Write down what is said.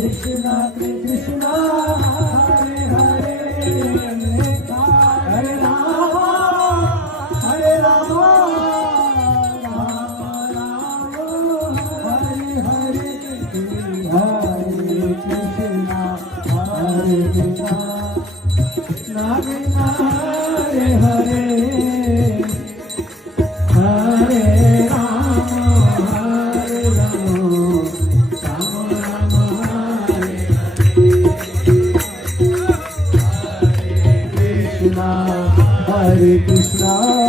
Krishna Krishna Hare Hare Hare Rama Hare Rama Rama Rama Hare Hare Hare Krishna Hare Krishna Krishna Krishna Hare Hare Hare Rama Hare Rama Hare Krishna